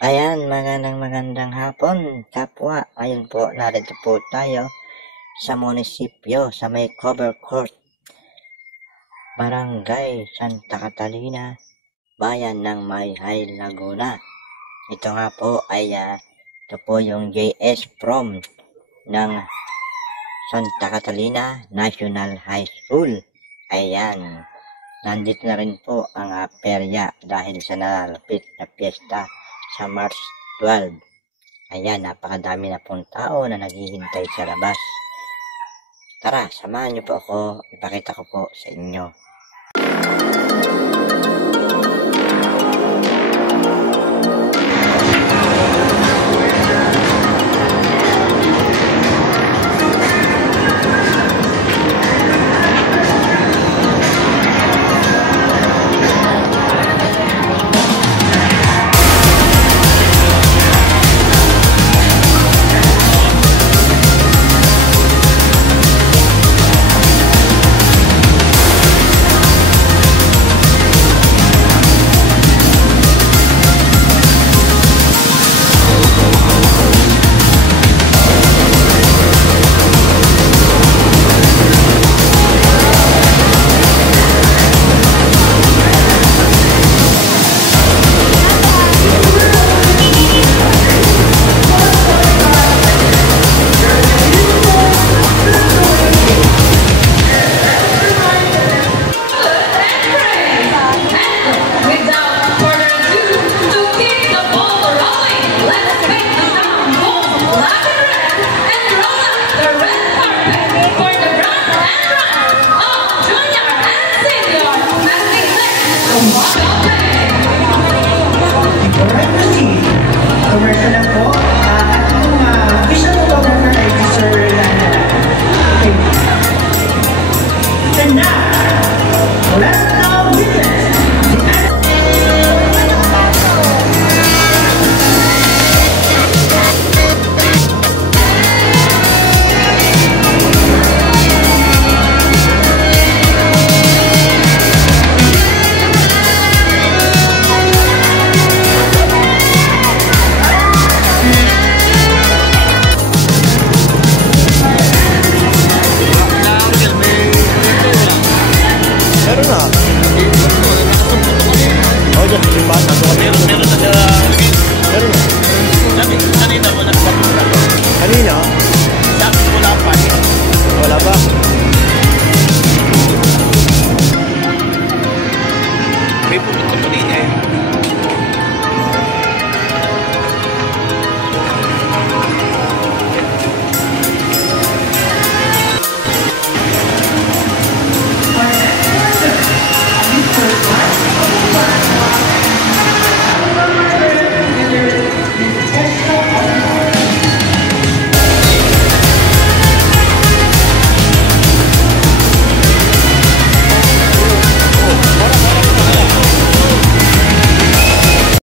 Ayan, magandang hapon, kapwa. Ngayon po, narito po tayo sa munisipyo, sa may Cover Court, Barangay Santa Catalina, Bayan ng Mayhay, Laguna. Ito nga po ay ito po yung JS Prom ng Santa Catalina National High School. Ayan, nandito na rin po ang perya dahil sa nalalapit na piyesta sa March 12. Ayan, napakadami na pong tao na naghihintay sa labas. Tara, samahan niyo po ako, ipakita ko po sa inyo